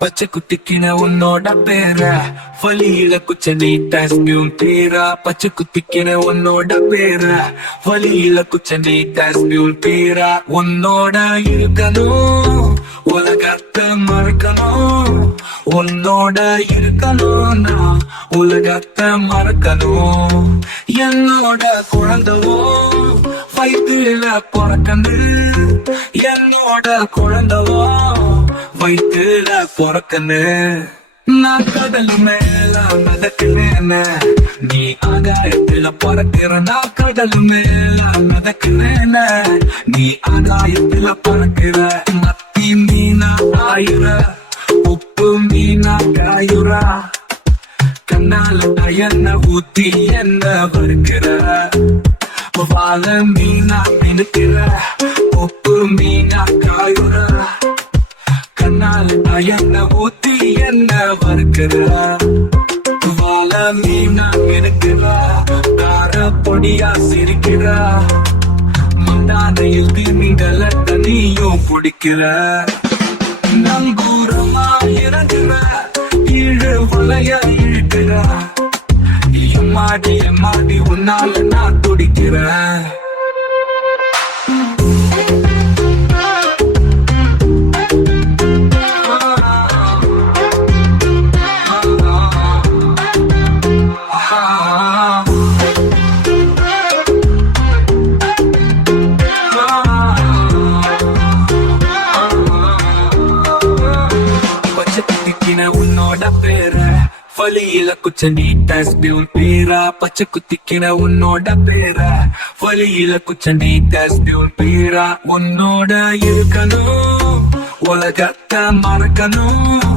பச்சை குத்திக்கின உன்னோட பேர வழியில குச்ச நீட்டா ஸ்பியூன் பேரா. பச்சை குத்திக்கின உன்னோட பேர வழியில குச்ச நீட்டா ஸ்பியூன் பேரா. உன்னோட இருக்கணும் உலகத்தை மறக்கணும். உன்னோட இருக்கணும்னா உலகத்தை மறக்கணும். என்னோட குழந்தவோ வயிற்றுல பிறக்கணும். என்னோட குழந்தவோ வயிற்றுல பிறக்கணும். நான் கடல் மேல மிதக்கிறேன், நீ ஆகாயத்துல பிறக்கிற. நான் கடல் மேல மிதக்கிறேன், நீ ஆகாயத்துல பிறக்கிற. மத்தி மீனா ஆயுற, உப்பு மீனா காயுறா. கண்ணால என்ன ஊத்தி என்ன வறுக்கிற. வாழ மீனா மினுக்கிற, உப்பு மீனா காயுற. கண்ணால என்ன ஊத்தி என்ன வறுக்கிற. வாழ மீனா மினுக்கிற, கார பொடியா சிரிக்கிற. மண்டானையில் மீன்கள தனியும் குடிக்கிற. நங்கூரமா இறங்குற, கீழே வளைய இழுக்கிற. எம்மாடி எம்மாடி உன்னால நான் துடிக்கிறேன். உன்னோட பேர வழியில குச்ச நீட்டா ஸ்பியூன் பேரா. பச்சை குத்திக்கின உன்னோட பேர வழியில குச்ச நீட்டா ஸ்பியூன் பேரா. உன்னோட இருக்கணும் உலகத்தை மறக்கணும்.